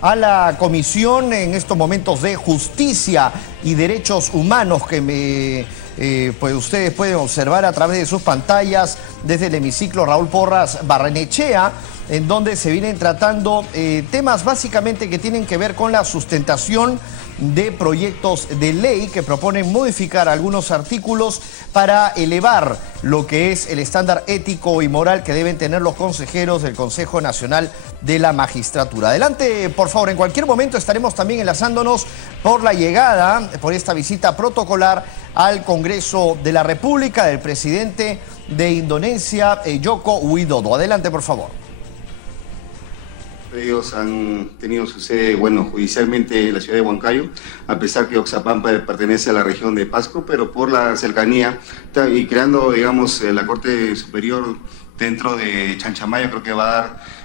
a la Comisión en estos momentos de Justicia y Derechos Humanos que pues ustedes pueden observar a través de sus pantallas desde el hemiciclo Raúl Porras Barrenechea, en donde se vienen tratando temas básicamente que tienen que ver con la sustentación de proyectos de ley que proponen modificar algunos artículos para elevar lo que es el estándar ético y moral que deben tener los consejeros del Consejo Nacional de la Magistratura. Adelante, por favor, en cualquier momento estaremos también enlazándonos por la llegada, por esta visita protocolar al Congreso de la República del presidente de Indonesia, Joko Widodo. Adelante, por favor. Ellos han tenido su sede, judicialmente en la ciudad de Huancayo, a pesar que Oxapampa pertenece a la región de Pasco, pero por la cercanía y creando, la Corte Superior dentro de Chanchamayo, creo que va a dar,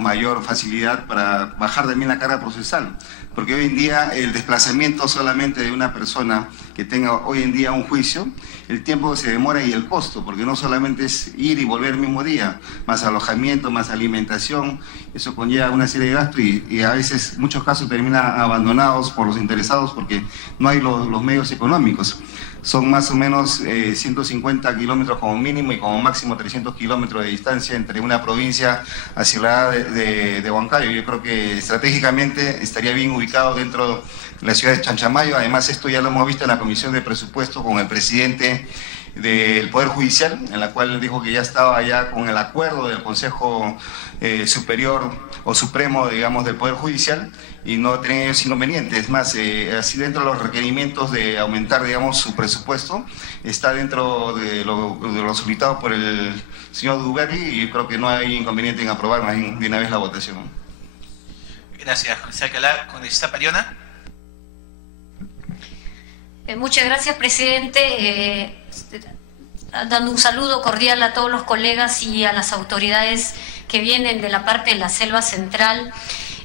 mayor facilidad para bajar también la carga procesal. Porque hoy en día el desplazamiento solamente de una persona que tenga hoy en día un juicio, el tiempo que se demora y el costo, porque no solamente es ir y volver el mismo día, más alojamiento, más alimentación, eso conlleva una serie de gastos y a veces, en muchos casos, terminan abandonados por los interesados porque no hay los medios económicos. Son más o menos 150 kilómetros como mínimo y como máximo 300 kilómetros de distancia entre una provincia hacia la de Huancayo. Yo creo que estratégicamente estaría bien ubicado dentro de la ciudad de Chanchamayo. Además, esto ya lo hemos visto en la Comisión de Presupuesto con el presidente del Poder Judicial, en la cual dijo que ya estaba ya con el acuerdo del Consejo Superior o Supremo, del Poder Judicial, y no tenía ellos inconvenientes. Es más, así dentro de los requerimientos de aumentar, su presupuesto, está dentro de lo solicitado por el señor Duberry, y yo creo que no hay inconveniente en aprobar más de una vez la votación. Gracias, congresista Alcalá. Congresista Pariona. Muchas gracias, presidente. Dando un saludo cordial a todos los colegas y a las autoridades que vienen de la parte de la Selva Central.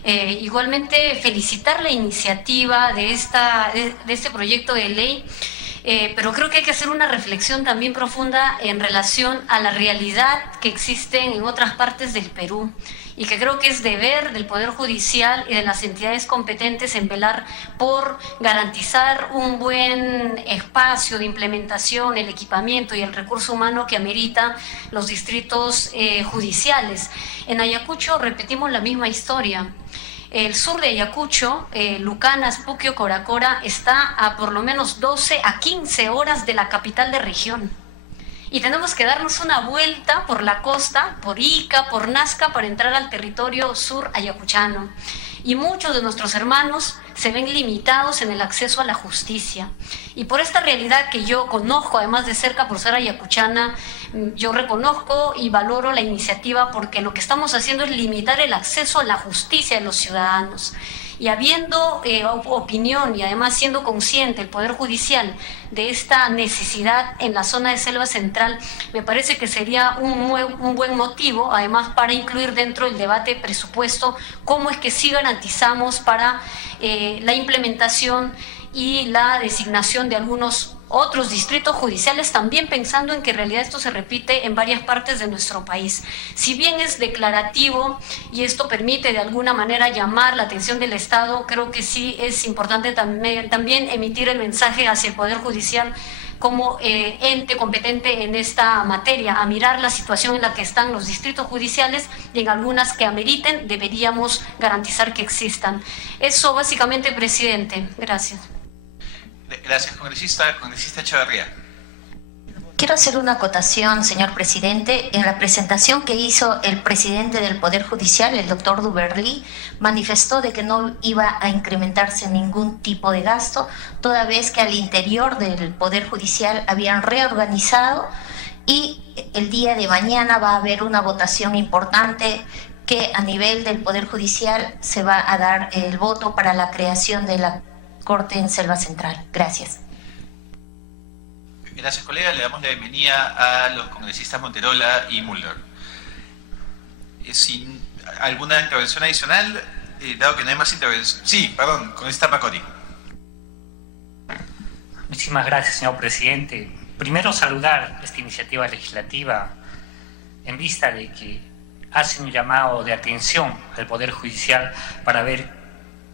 Igualmente felicitar la iniciativa de este proyecto de ley, pero creo que hay que hacer una reflexión también profunda en relación a la realidad que existe en otras partes del Perú, y que creo que es deber del Poder Judicial y de las entidades competentes en velar por garantizar un buen espacio de implementación, el equipamiento y el recurso humano que amerita los distritos judiciales. En Ayacucho repetimos la misma historia. El sur de Ayacucho, Lucanas, Puquio, Coracora, está a por lo menos 12 a 15 horas de la capital de región. Y tenemos que darnos una vuelta por la costa, por Ica, por Nazca, para entrar al territorio sur ayacuchano. Y muchos de nuestros hermanos se ven limitados en el acceso a la justicia. Y por esta realidad que yo conozco, además de cerca por ser ayacuchana, yo reconozco y valoro la iniciativa, porque lo que estamos haciendo es limitar el acceso a la justicia de los ciudadanos. Y habiendo opinión y además siendo consciente el Poder Judicial de esta necesidad en la zona de Selva Central, me parece que sería un buen motivo, además, para incluir dentro del debate presupuesto cómo es que sí garantizamos para la implementación y la designación de algunos otros distritos judiciales, también pensando en que en realidad esto se repite en varias partes de nuestro país. Si bien es declarativo y esto permite de alguna manera llamar la atención del Estado, creo que sí es importante también emitir el mensaje hacia el Poder Judicial como ente competente en esta materia, a mirar la situación en la que están los distritos judiciales, y en algunas que ameriten deberíamos garantizar que existan. Eso básicamente, presidente. Gracias. Gracias, congresista. Congresista Echeverría. Quiero hacer una acotación, señor presidente. En la presentación que hizo el presidente del Poder Judicial, el doctor Duberly, manifestó de que no iba a incrementarse ningún tipo de gasto, toda vez que al interior del Poder Judicial habían reorganizado, y el día de mañana va a haber una votación importante que a nivel del Poder Judicial se va a dar el voto para la creación de la Corte en Selva Central. Gracias. Gracias, colega. Le damos la bienvenida a los congresistas Monterola y Mulder. Sin alguna intervención adicional, dado que no hay más intervención... Sí, perdón, congresista Pacori. Muchísimas gracias, señor presidente. Primero, saludar esta iniciativa legislativa en vista de que hace un llamado de atención al Poder Judicial para ver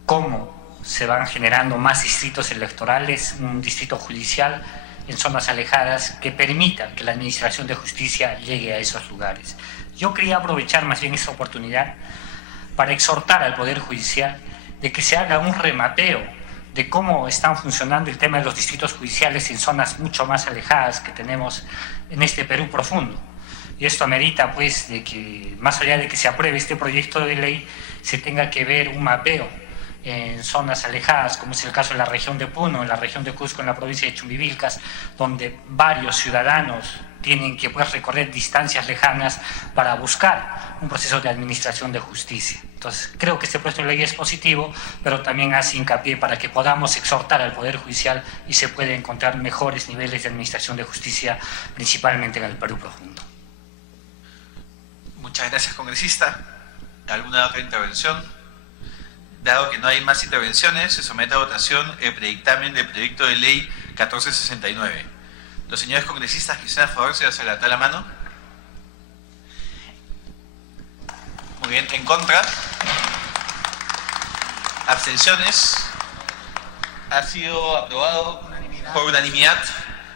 cómo se van generando más distritos electorales, un distrito judicial en zonas alejadas que permita que la administración de justicia llegue a esos lugares. Yo quería aprovechar más bien esta oportunidad para exhortar al Poder Judicial de que se haga un remapeo de cómo están funcionando el tema de los distritos judiciales en zonas mucho más alejadas que tenemos en este Perú profundo. Y esto amerita, pues, de que, más allá de que se apruebe este proyecto de ley, se tenga que ver un mapeo en zonas alejadas, como es el caso de la región de Puno, en la región de Cusco, en la provincia de Chumbivilcas, donde varios ciudadanos tienen que, pues, recorrer distancias lejanas para buscar un proceso de administración de justicia. Entonces, creo que este proyecto de ley es positivo, pero también hace hincapié para que podamos exhortar al Poder Judicial y se pueda encontrar mejores niveles de administración de justicia, principalmente en el Perú profundo. Muchas gracias, congresista. ¿Alguna otra intervención? Dado que no hay más intervenciones, se somete a votación el predictamen del proyecto de ley 1469. Los señores congresistas que estén a favor, se les levantar la mano. Muy bien, en contra. Abstenciones. Ha sido aprobado por unanimidad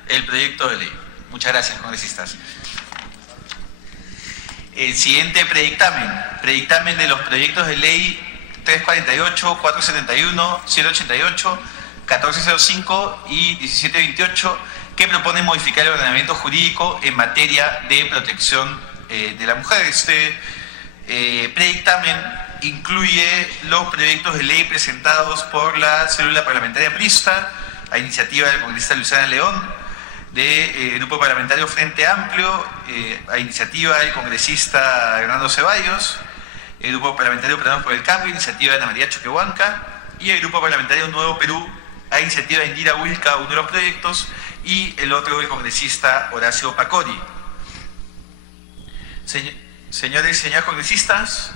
el proyecto de ley. Muchas gracias, congresistas. El siguiente predictamen de los proyectos de ley 348, 471, 188, 1405 y 1728, que propone modificar el ordenamiento jurídico en materia de protección de la mujer. Este predictamen incluye los proyectos de ley presentados por la célula parlamentaria PRISTA, a iniciativa del congresista Luciana León, del Grupo Parlamentario Frente Amplio, a iniciativa del congresista Hernando Ceballos, el Grupo Parlamentario Peruanos por el Cambio, iniciativa de Ana María Choquehuanca, y el Grupo Parlamentario Nuevo Perú, a iniciativa de Indira Wilca, uno de los proyectos, y el otro del congresista Horacio Pacori. Señores y señoras congresistas,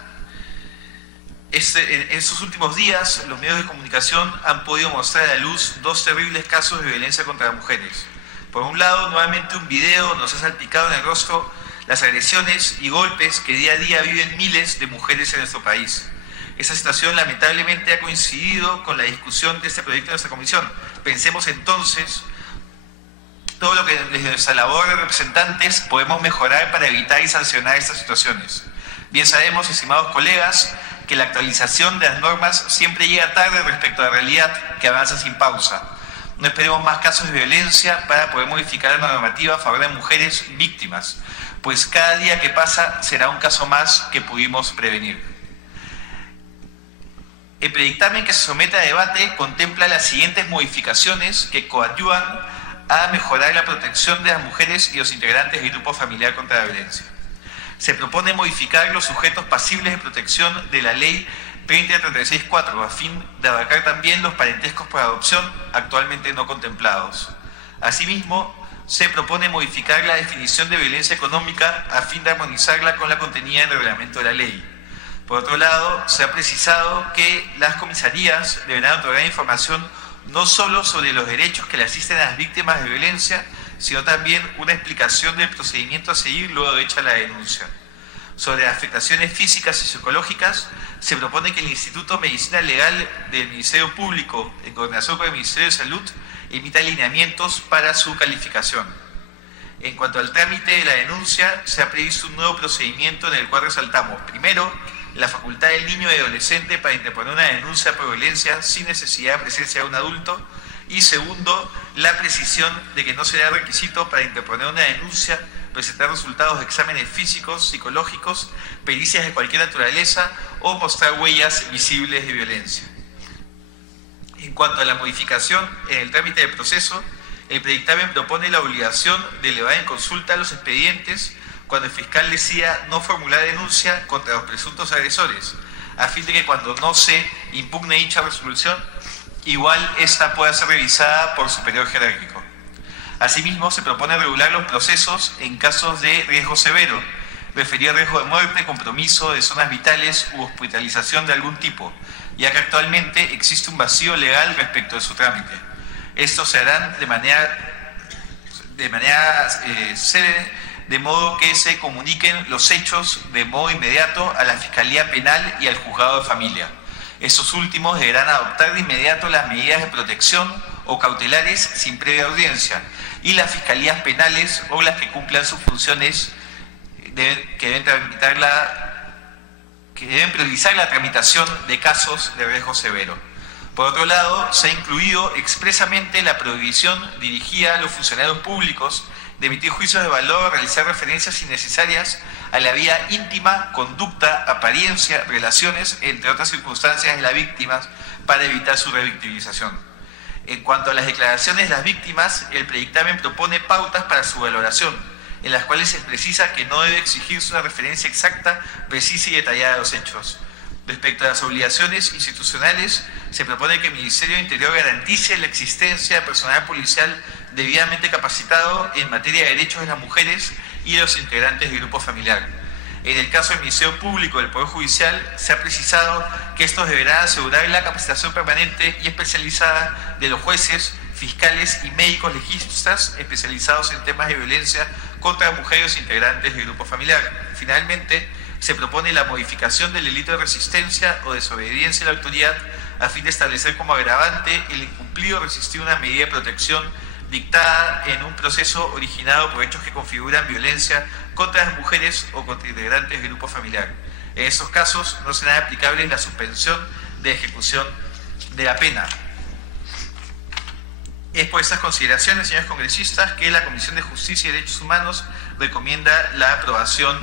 en estos últimos días los medios de comunicación han podido mostrar a la luz dos terribles casos de violencia contra las mujeres. Por un lado, nuevamente un video nos ha salpicado en el rostro las agresiones y golpes que día a día viven miles de mujeres en nuestro país. Esta situación lamentablemente ha coincidido con la discusión de este proyecto de nuestra comisión. Pensemos entonces todo lo que desde nuestra labor de representantes podemos mejorar para evitar y sancionar estas situaciones. Bien sabemos, estimados colegas, que la actualización de las normas siempre llega tarde respecto a la realidad que avanza sin pausa. No esperemos más casos de violencia para poder modificar la normativa a favor de mujeres víctimas, pues cada día que pasa será un caso más que pudimos prevenir. El predictamen que se somete a debate contempla las siguientes modificaciones que coadyuvan a mejorar la protección de las mujeres y los integrantes del grupo familiar contra la violencia. Se propone modificar los sujetos pasibles de protección de la Ley 3036-4 a fin de abarcar también los parentescos por adopción actualmente no contemplados. Asimismo, se propone modificar la definición de violencia económica a fin de armonizarla con la contenida en el reglamento de la ley. Por otro lado, se ha precisado que las comisarías deberán otorgar información no solo sobre los derechos que le asisten a las víctimas de violencia, sino también una explicación del procedimiento a seguir luego de hecha la denuncia. Sobre las afectaciones físicas y psicológicas, se propone que el Instituto de Medicina Legal del Ministerio Público, en coordinación con el Ministerio de Salud, emita lineamientos para su calificación. En cuanto al trámite de la denuncia, se ha previsto un nuevo procedimiento en el cual resaltamos, primero, la facultad del niño y adolescente para interponer una denuncia por violencia sin necesidad de presencia de un adulto, y segundo, la precisión de que no será requisito para interponer una denuncia presentar resultados de exámenes físicos, psicológicos, pericias de cualquier naturaleza o mostrar huellas visibles de violencia. En cuanto a la modificación en el trámite del proceso, el predictamen propone la obligación de elevar en consulta los expedientes cuando el fiscal decida no formular denuncia contra los presuntos agresores, a fin de que cuando no se impugne dicha resolución, igual esta pueda ser revisada por superior jerárquico. Asimismo, se propone regular los procesos en casos de riesgo severo, referido a riesgo de muerte, compromiso de zonas vitales u hospitalización de algún tipo, ya que actualmente existe un vacío legal respecto de su trámite. Estos se harán de manera célere, de modo que se comuniquen los hechos de modo inmediato a la Fiscalía Penal y al Juzgado de Familia. Estos últimos deberán adoptar de inmediato las medidas de protección o cautelares sin previa audiencia, y las fiscalías penales o las que cumplan sus funciones que deben priorizar la tramitación de casos de riesgo severo. Por otro lado, se ha incluido expresamente la prohibición dirigida a los funcionarios públicos de emitir juicios de valor o realizar referencias innecesarias a la vida íntima, conducta, apariencia, relaciones, entre otras circunstancias de las víctimas, para evitar su revictimización. En cuanto a las declaraciones de las víctimas, el predictamen propone pautas para su valoración, en las cuales se precisa que no debe exigirse una referencia exacta, precisa y detallada de los hechos. Respecto a las obligaciones institucionales, se propone que el Ministerio del Interior garantice la existencia de personal policial debidamente capacitado en materia de derechos de las mujeres y de los integrantes del grupo familiar. En el caso del Ministerio Público del Poder Judicial, se ha precisado que estos deberán asegurar la capacitación permanente y especializada de los jueces, fiscales y médicos legistas especializados en temas de violencia contra mujeres integrantes del grupo familiar. Finalmente, se propone la modificación del delito de resistencia o desobediencia a la autoridad a fin de establecer como agravante el incumplido resistir una medida de protección dictada en un proceso originado por hechos que configuran violencia contra las mujeres o contra integrantes del grupo familiar. En esos casos no será aplicable la suspensión de ejecución de la pena. Es por estas consideraciones, señores congresistas, que la Comisión de Justicia y Derechos Humanos recomienda la aprobación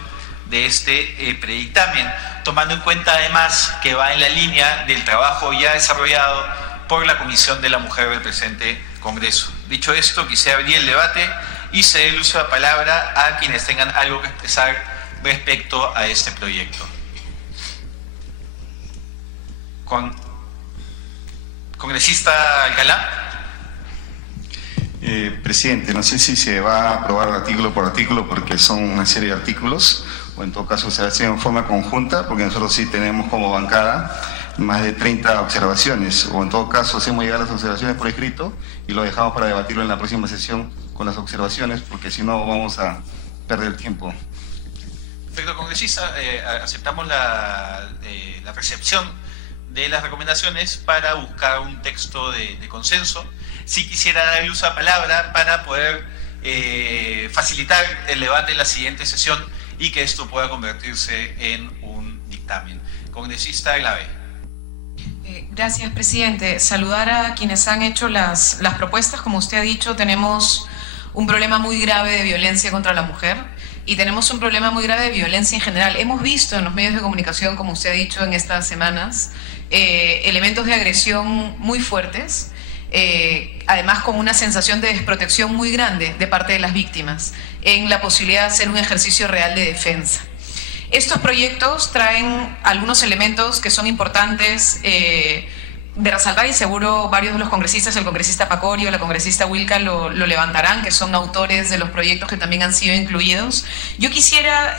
de este predictamen, tomando en cuenta además que va en la línea del trabajo ya desarrollado por la Comisión de la Mujer del presente Congreso. Dicho esto, quisiera abrir el debate y ceder el uso de la palabra a quienes tengan algo que expresar respecto a este proyecto. Congresista Alcalá. Presidente, no sé si se va a aprobar artículo por artículo porque son una serie de artículos, o en todo caso se hace en forma conjunta, porque nosotros sí tenemos como bancada más de 30 observaciones, o en todo caso hacemos llegar las observaciones por escrito y lo dejamos para debatirlo en la próxima sesión con las observaciones, porque si no vamos a perder el tiempo. Perfecto, congresista, aceptamos la recepción de las recomendaciones para buscar un texto de consenso. Sí quisiera dar el uso de la palabra para poder facilitar el debate en la siguiente sesión y que esto pueda convertirse en un dictamen. Congresista Glave. Gracias, presidente. Saludar a quienes han hecho las propuestas. Como usted ha dicho, tenemos un problema muy grave de violencia contra la mujer y tenemos un problema muy grave de violencia en general. Hemos visto en los medios de comunicación, como usted ha dicho en estas semanas, elementos de agresión muy fuertes, además con una sensación de desprotección muy grande de parte de las víctimas en la posibilidad de hacer un ejercicio real de defensa. Estos proyectos traen algunos elementos que son importantes de resaltar y seguro varios de los congresistas, el congresista Pacorio, la congresista Wilca lo levantarán, que son autores de los proyectos que también han sido incluidos. Yo quisiera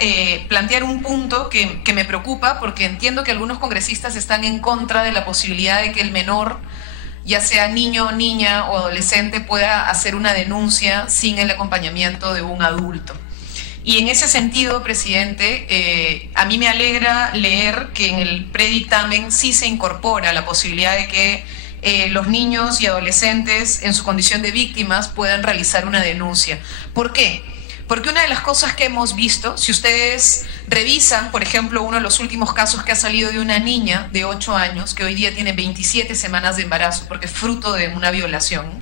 plantear un punto que me preocupa porque entiendo que algunos congresistas están en contra de la posibilidad de que el menor, ya sea niño, niña o adolescente, pueda hacer una denuncia sin el acompañamiento de un adulto. Y en ese sentido, presidente, a mí me alegra leer que en el predictamen sí se incorpora la posibilidad de que los niños y adolescentes en su condición de víctimas puedan realizar una denuncia. ¿Por qué? Porque una de las cosas que hemos visto, si ustedes revisan, por ejemplo, uno de los últimos casos que ha salido de una niña de 8 años, que hoy día tiene 27 semanas de embarazo, porque es fruto de una violación,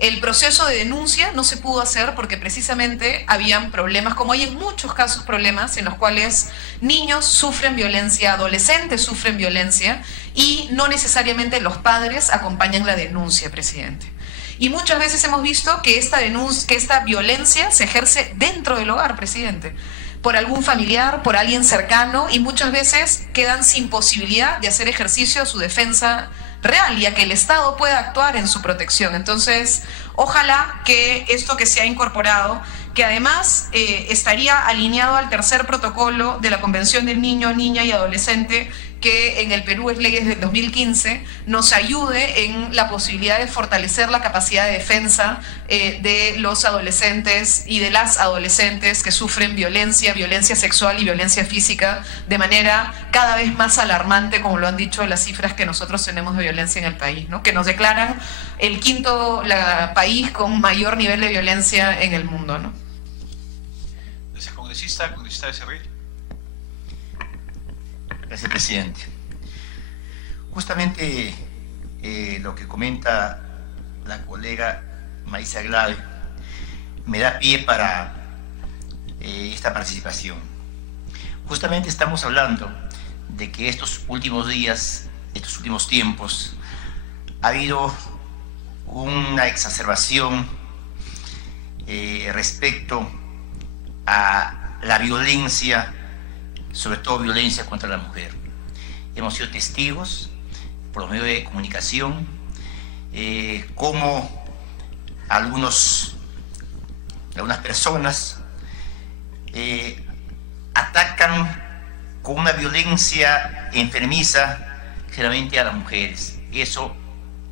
el proceso de denuncia no se pudo hacer porque precisamente habían problemas, como hay en muchos casos problemas en los cuales niños sufren violencia, adolescentes sufren violencia y no necesariamente los padres acompañan la denuncia, presidente. Y muchas veces hemos visto que esta violencia se ejerce dentro del hogar, presidente, por algún familiar, por alguien cercano, y muchas veces quedan sin posibilidad de hacer ejercicio de su defensa real y a que el Estado pueda actuar en su protección. Entonces, ojalá que esto que se ha incorporado, que además estaría alineado al tercer protocolo de la Convención del Niño, Niña y Adolescente, que en el Perú es ley desde el 2015, nos ayude en la posibilidad de fortalecer la capacidad de defensa de los adolescentes y de las adolescentes que sufren violencia sexual y violencia física de manera cada vez más alarmante, como lo han dicho las cifras que nosotros tenemos de violencia en el país, ¿no? Que nos declaran el quinto país con mayor nivel de violencia en el mundo, ¿no? Gracias, congresista Becerril. Gracias, presidente. Justamente lo que comenta la colega Marisa Glave me da pie para esta participación. Justamente estamos hablando de que estos últimos días, estos últimos tiempos, ha habido una exacerbación respecto a la violencia, sobre todo violencia contra la mujer. Hemos sido testigos por los medios de comunicación cómo algunas personas atacan con una violencia enfermiza generalmente a las mujeres. Eso,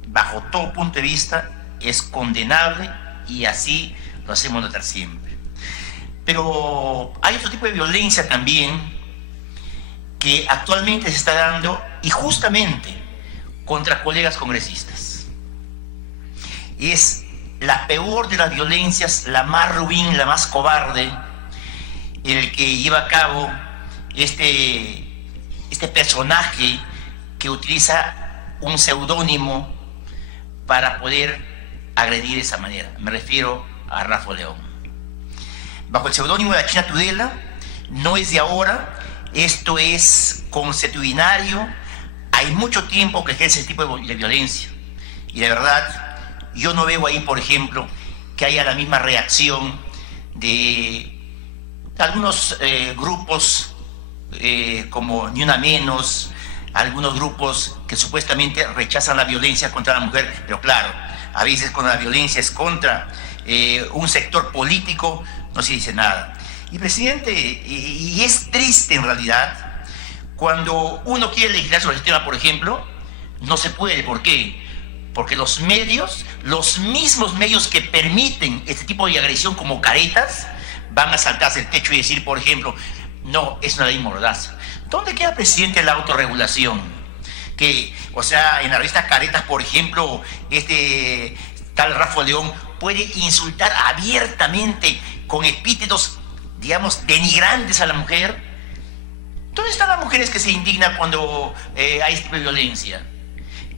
bajo todo punto de vista, es condenable y así lo hacemos notar siempre. Pero hay otro tipo de violencia también que actualmente se está dando y justamente contra colegas congresistas. Es la peor de las violencias, la más ruin, la más cobarde, el que lleva a cabo este personaje que utiliza un seudónimo para poder agredir de esa manera. Me refiero a Rafa León. Bajo el seudónimo de la China Tudela, no es de ahora, esto es consuetudinario, hay mucho tiempo que ejerce ese tipo de violencia. Y de verdad, yo no veo ahí, por ejemplo, que haya la misma reacción de algunos grupos como Ni Una Menos, algunos grupos que supuestamente rechazan la violencia contra la mujer, pero claro, a veces cuando la violencia es contra un sector político, no se dice nada. Y presidente, y es triste en realidad, cuando uno quiere legislar sobre el tema, por ejemplo, no se puede. ¿Por qué? Porque los medios, los mismos medios que permiten este tipo de agresión como Caretas, van a saltarse el techo y decir, por ejemplo, no, es una ley mordaza. ¿Dónde queda, presidente, la autorregulación? Que, o sea, en la revista Caretas, por ejemplo, tal Rafa León puede insultar abiertamente con epítetos, digamos, denigrantes a la mujer. ¿Dónde están las mujeres que se indignan cuando hay este tipo de violencia?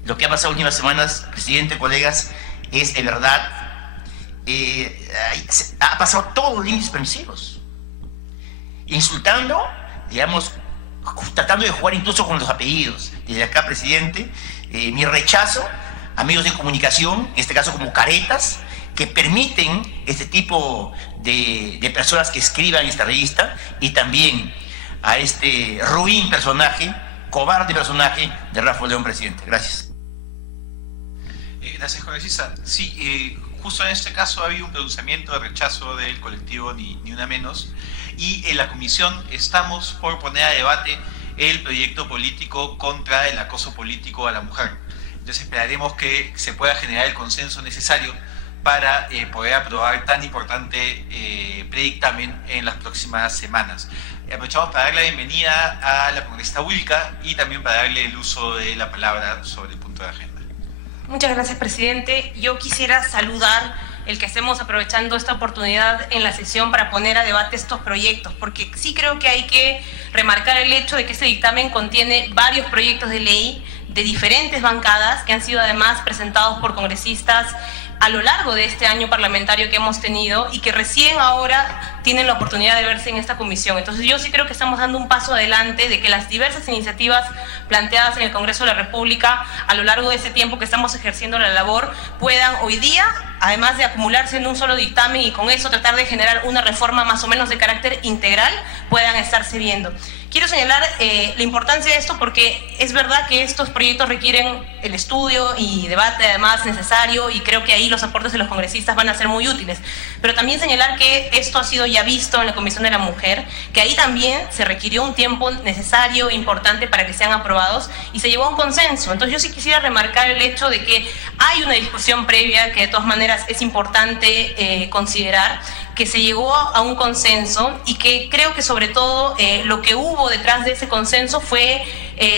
Lo que ha pasado últimas semanas, presidente, colegas, es de verdad, ha pasado todos los límites permisivos. Insultando, digamos, tratando de jugar incluso con los apellidos. Desde acá, presidente, mi rechazo a medios de comunicación, en este caso como Caretas, que permiten este tipo de personas que escriban esta revista, y también a este ruin personaje, cobarde personaje de Rafa León, presidente. Gracias. Gracias, congresista. Sí, justo en este caso ha habido un pronunciamiento de rechazo del colectivo Ni Una Menos, y en la comisión estamos por poner a debate el proyecto político contra el acoso político a la mujer. Entonces esperaremos que se pueda generar el consenso necesario para poder aprobar tan importante predictamen en las próximas semanas. Aprovechamos para darle la bienvenida a la congresista Wilca y también para darle el uso de la palabra sobre el punto de agenda. Muchas gracias, presidente. Yo quisiera saludar el que estemos aprovechando esta oportunidad en la sesión para poner a debate estos proyectos, porque sí creo que hay que remarcar el hecho de que este dictamen contiene varios proyectos de ley de diferentes bancadas que han sido además presentados por congresistas a lo largo de este año parlamentario que hemos tenido y que recién ahora tienen la oportunidad de verse en esta comisión. Entonces yo sí creo que estamos dando un paso adelante de que las diversas iniciativas planteadas en el Congreso de la República a lo largo de ese tiempo que estamos ejerciendo la labor puedan hoy día, además de acumularse en un solo dictamen y con eso tratar de generar una reforma más o menos de carácter integral, puedan estarse viendo. Quiero señalar la importancia de esto porque es verdad que estos proyectos requieren el estudio y debate además necesario, y creo que ahí los aportes de los congresistas van a ser muy útiles. Pero también señalar que esto ha sido ya visto en la Comisión de la Mujer, que ahí también se requirió un tiempo necesario e importante para que sean aprobados y se llegó a un consenso. Entonces yo sí quisiera remarcar el hecho de que hay una discusión previa que de todas maneras es importante considerar, que se llegó a un consenso y que creo que sobre todo lo que hubo detrás de ese consenso fue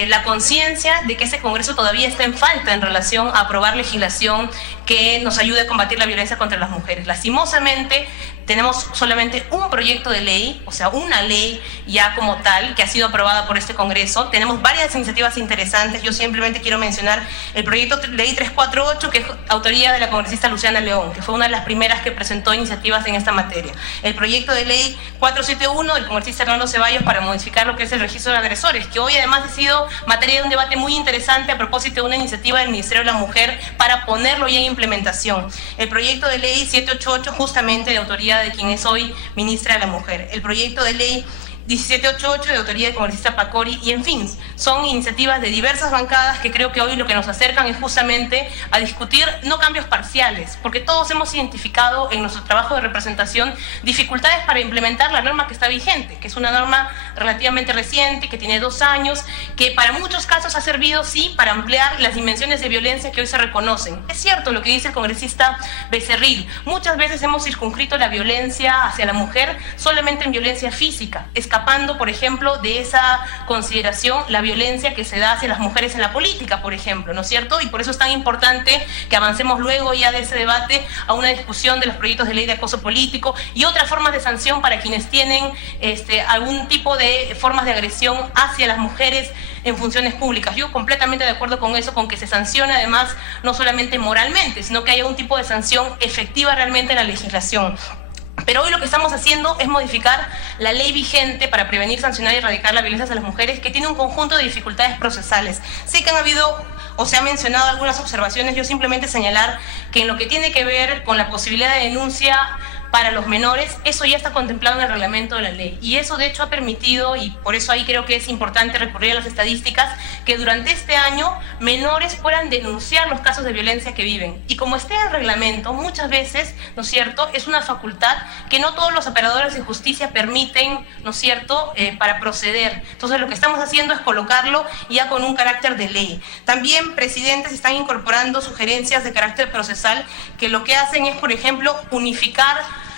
la conciencia de que ese Congreso todavía está en falta en relación a aprobar legislación que nos ayude a combatir la violencia contra las mujeres. Lastimosamente, tenemos solamente un proyecto de ley, o sea, una ley ya como tal, que ha sido aprobada por este Congreso. Tenemos varias iniciativas interesantes. Yo simplemente quiero mencionar el proyecto de ley 348, que es autoría de la congresista Luciana León, que fue una de las primeras que presentó iniciativas en esta materia. El proyecto de ley 471 del congresista Hernando Ceballos para modificar lo que es el registro de agresores, que hoy además ha sido materia de un debate muy interesante a propósito de una iniciativa del Ministerio de la Mujer para ponerlo ya en implementación. El proyecto de ley 788, justamente de autoría de quien es hoy ministra de la Mujer. El proyecto de ley 1788 de autoría del congresista Pacori, y en fin, son iniciativas de diversas bancadas que creo que hoy lo que nos acercan es justamente a discutir no cambios parciales, porque todos hemos identificado en nuestro trabajo de representación dificultades para implementar la norma que está vigente, que es una norma relativamente reciente, que tiene 2 años, que para muchos casos ha servido, sí, para ampliar las dimensiones de violencia que hoy se reconocen. Es cierto lo que dice el congresista Becerril, muchas veces hemos circunscrito la violencia hacia la mujer solamente en violencia física, escapando, por ejemplo, de esa consideración la violencia que se da hacia las mujeres en la política, por ejemplo, ¿no es cierto? Y por eso es tan importante que avancemos luego ya de ese debate a una discusión de los proyectos de ley de acoso político y otras formas de sanción para quienes tienen algún tipo de formas de agresión hacia las mujeres en funciones públicas. Yo completamente de acuerdo con eso, con que se sancione además no solamente moralmente, sino que haya un tipo de sanción efectiva realmente en la legislación. Pero hoy lo que estamos haciendo es modificar la ley vigente para prevenir, sancionar y erradicar la violencia hacia las mujeres, que tiene un conjunto de dificultades procesales. Sé que han habido o se han mencionado algunas observaciones, yo simplemente señalar que en lo que tiene que ver con la posibilidad de denuncia para los menores, eso ya está contemplado en el reglamento de la ley. Y eso de hecho ha permitido, y por eso ahí creo que es importante recurrir a las estadísticas, que durante este año menores puedan denunciar los casos de violencia que viven. Y como esté en el reglamento, muchas veces, ¿no es cierto?, es una facultad que no todos los operadores de justicia permiten, ¿no es cierto?, para proceder. Entonces lo que estamos haciendo es colocarlo ya con un carácter de ley. También, presidentes, están incorporando sugerencias de carácter procesal que lo que hacen es, por ejemplo, unificar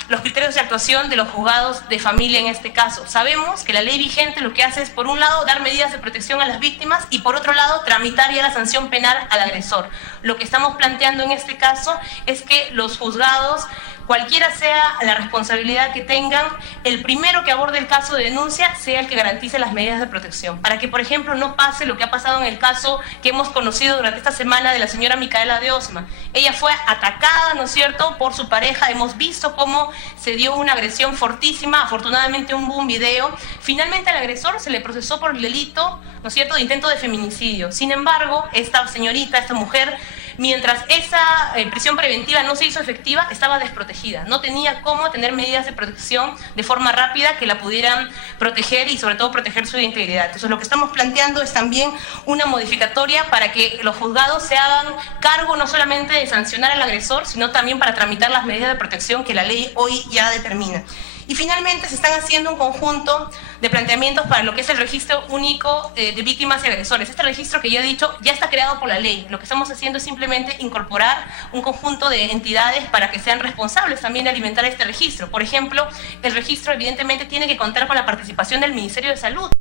los criterios de actuación de los juzgados de familia en este caso. Sabemos que la ley vigente lo que hace es, por un lado, dar medidas de protección a las víctimas y, por otro lado, tramitar ya la sanción penal al agresor. Lo que estamos planteando en este caso es que los juzgados, cualquiera sea la responsabilidad que tengan, el primero que aborde el caso de denuncia sea el que garantice las medidas de protección, para que, por ejemplo, no pase lo que ha pasado en el caso que hemos conocido durante esta semana de la señora Micaela de Osma. Ella fue atacada, ¿no es cierto?, por su pareja. Hemos visto cómo se dio una agresión fortísima. Afortunadamente hubo un video. Finalmente al agresor se le procesó por el delito, ¿no es cierto?, de intento de feminicidio. Sin embargo, esta señorita, esta mujer, mientras esa prisión preventiva no se hizo efectiva, estaba desprotegida. No tenía cómo tener medidas de protección de forma rápida que la pudieran proteger y sobre todo proteger su integridad. Entonces lo que estamos planteando es también una modificatoria para que los juzgados se hagan cargo no solamente de sancionar al agresor, sino también para tramitar las medidas de protección que la ley hoy ya determina. Y finalmente se están haciendo un conjunto de planteamientos para lo que es el registro único de víctimas y agresores. Este registro que ya he dicho ya está creado por la ley. Lo que estamos haciendo es simplemente incorporar un conjunto de entidades para que sean responsables también de alimentar este registro. Por ejemplo, el registro evidentemente tiene que contar con la participación del Ministerio de Salud.